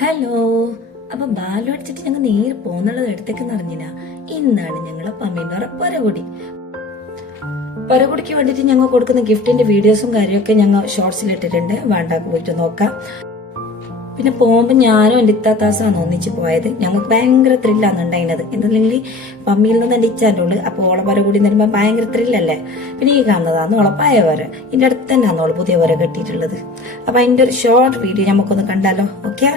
Hello. അപ്പൊ ബാലു അടിച്ചിട്ട് ഞങ്ങൾ നേരെ പോന്നുള്ളത് എടുത്തേക്കെന്ന് അറിഞ്ഞില്ല. ഇന്നാണ് ഞങ്ങളെ പമ്മീൻ്റെ പരകുടിക്ക് വേണ്ടിട്ട് ഞങ്ങൾ കൊടുക്കുന്ന ഗിഫ്റ്റിന്റെ വീഡിയോസും കാര്യമൊക്കെ ഞങ്ങൾ ഷോർട്സിൽ ഇട്ടിട്ടുണ്ട്. വേണ്ടാക്ക് പോയിട്ട് നോക്കാം. പിന്നെ പോകുമ്പോ ഞാനും എന്റെ ഇത്താത്താസാണ് ഒന്നിച്ച് പോയത്. ഞങ്ങൾക്ക് ഭയങ്കര ത്രില്ലാണ് ഉണ്ടായിരുന്നത്. എന്തെങ്കിൽ പമ്മിയിൽ നിന്ന് എന്റെ ഇച്ചാൻ്റെ അപ്പൊ ഓളെ പരകുടി വരുമ്പോ ഭയങ്കര ത്രില്ലല്ലേ. പിന്നെ ഈ കാണുന്നതാണ് ഓളെ പായ വര. ഇതിന്റെ അടുത്ത് തന്നെയാണ് ഓള് പുതിയ വര കെട്ടിയിട്ടുള്ളത്. അപ്പൊ അതിന്റെ ഒരു ഷോർട്ട് വീഡിയോ നമുക്കൊന്ന് കണ്ടാലോ? ഓക്കെ.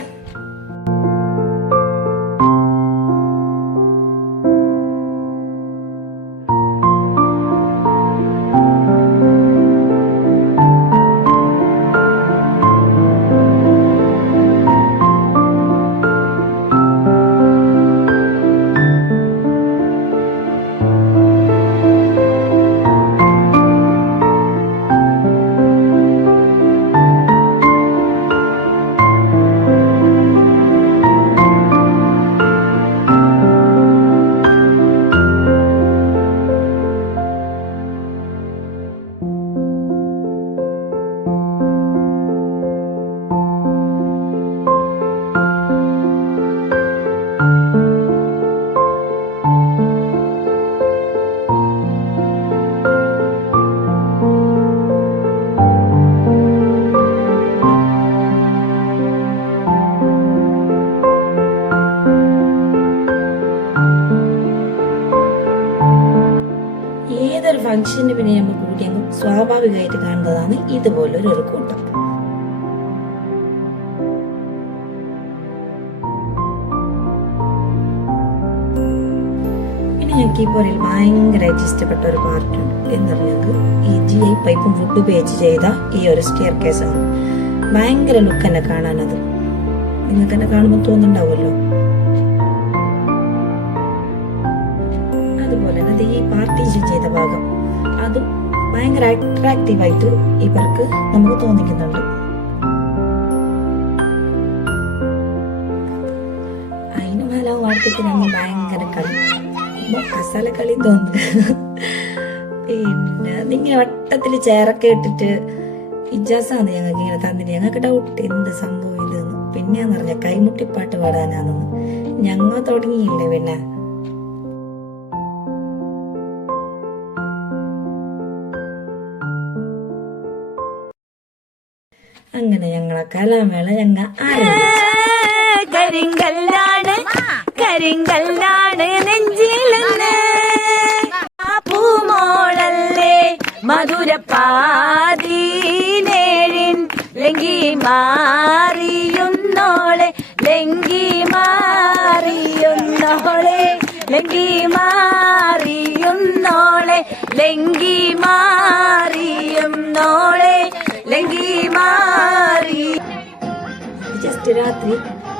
ഏതൊരു ഫംഗ്ഷന് പിന്നെ നമ്മൾ കൂട്ടിയെങ്കിൽ സ്വാഭാവികമായിട്ട് കാണുന്നതാണ് ഇതുപോലൊരു കൂട്ടം. പിന്നെ ഞങ്ങൾക്ക് ഈ പോലെയിൽ ഭയങ്കരമായിട്ട് ഇഷ്ടപ്പെട്ട ഒരു പാർട്ടുണ്ട്. എന്ന് പറഞ്ഞാൽ ഈ GI പൈപ്പും വുഡ് ഉപയോഗിച്ച് ചെയ്ത ഈ ഒരു സ്റ്റെയർ കേസാണ്. ഭയങ്കര ലുക്ക് തന്നെ കാണാനത്. നിങ്ങൾക്ക് തന്നെ കാണുമ്പോൾ തോന്നുന്നുണ്ടാവുമല്ലോ. അതുപോലെ തന്നെ ഈ പാർട്ടീഷൻ ചെയ്ത ഭാഗം അതും ഭയങ്കര അട്രാക്റ്റീവായിട്ട് ഇവർക്ക് നമുക്ക് തോന്നിക്കുന്നുണ്ട്. അതിന് മലവും വാർത്തയ്ക്ക് നമ്മൾ ഭയങ്കര കളി മസാല കളി തോന്നുന്നു. പിന്നെ നിങ്ങനെ വട്ടത്തില് ചേറൊക്കെ ഇട്ടിട്ട് ഇജാസാന്ന് ഞങ്ങൾക്ക് ഇങ്ങനെ തന്നിട്ട് ഞങ്ങൾക്ക് ഡൗട്ട് എന്ത് സംഭവം ഇതെന്ന്. പിന്നെയാന്ന് പറഞ്ഞ കൈമുട്ടിപ്പാട്ട് പാടാനാണെന്ന് ഞങ്ങൾ തുടങ്ങിയില്ലേ. പിന്നെ അങ്ങനെ ഞങ്ങളെ കലാമേള ഞങ്ങൾ കരിങ്കല്ലാണ് കരിങ്കല്ലാണ് നെഞ്ചിലെന്ന് പൂമോളല്ലേ മധുരപ്പാതീനേഴിൻ ലങ്കി മാറിയുന്നോളെ ലങ്കി മാറിയുന്നോളെ ലങ്കി മാറിയുന്നോളെ ലങ്കി മാറിയുന്നോളെ ലങ്കി മാറി. ജസ്റ്റ് രാത്രി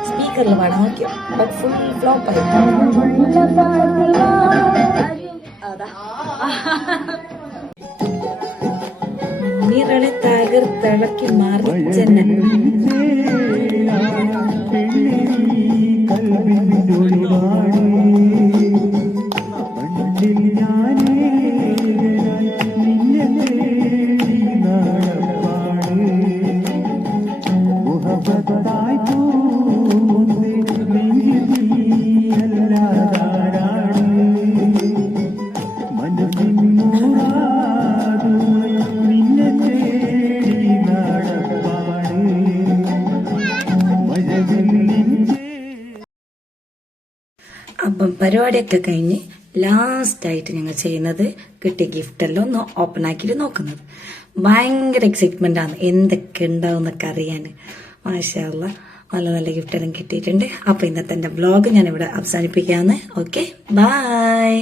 സ്പീക്കറിൽ പാടാൻ നോക്കിയോ, ബട്ട് ഫുൾ ഫ്ലോപ്പ് ആയി. നിറളെ തകർത്തിളക്കി മാറിച്ചെന്നെ അപ്പം പരിപാടിയൊക്കെ കഴിഞ്ഞ് ലാസ്റ്റായിട്ട് ഞങ്ങൾ ചെയ്യുന്നത് കിട്ടിയ ഗിഫ്റ്റെല്ലാം ഒന്ന് ഓപ്പൺ ആക്കിയിട്ട് നോക്കുന്നത്. ഭയങ്കര എക്സൈറ്റ്മെന്റ് ആണ് എന്തൊക്കെ ഉണ്ടാവും എന്നൊക്കെ അറിയാൻ. മാഷാ അല്ലാ നല്ല നല്ല ഗിഫ്റ്റെല്ലാം കിട്ടിയിട്ടുണ്ട്. അപ്പൊ ഇന്നത്തെ എന്റെ വ്ലോഗ് ഞാൻ ഇവിടെ അവസാനിപ്പിക്കാന്ന്. Okay, by.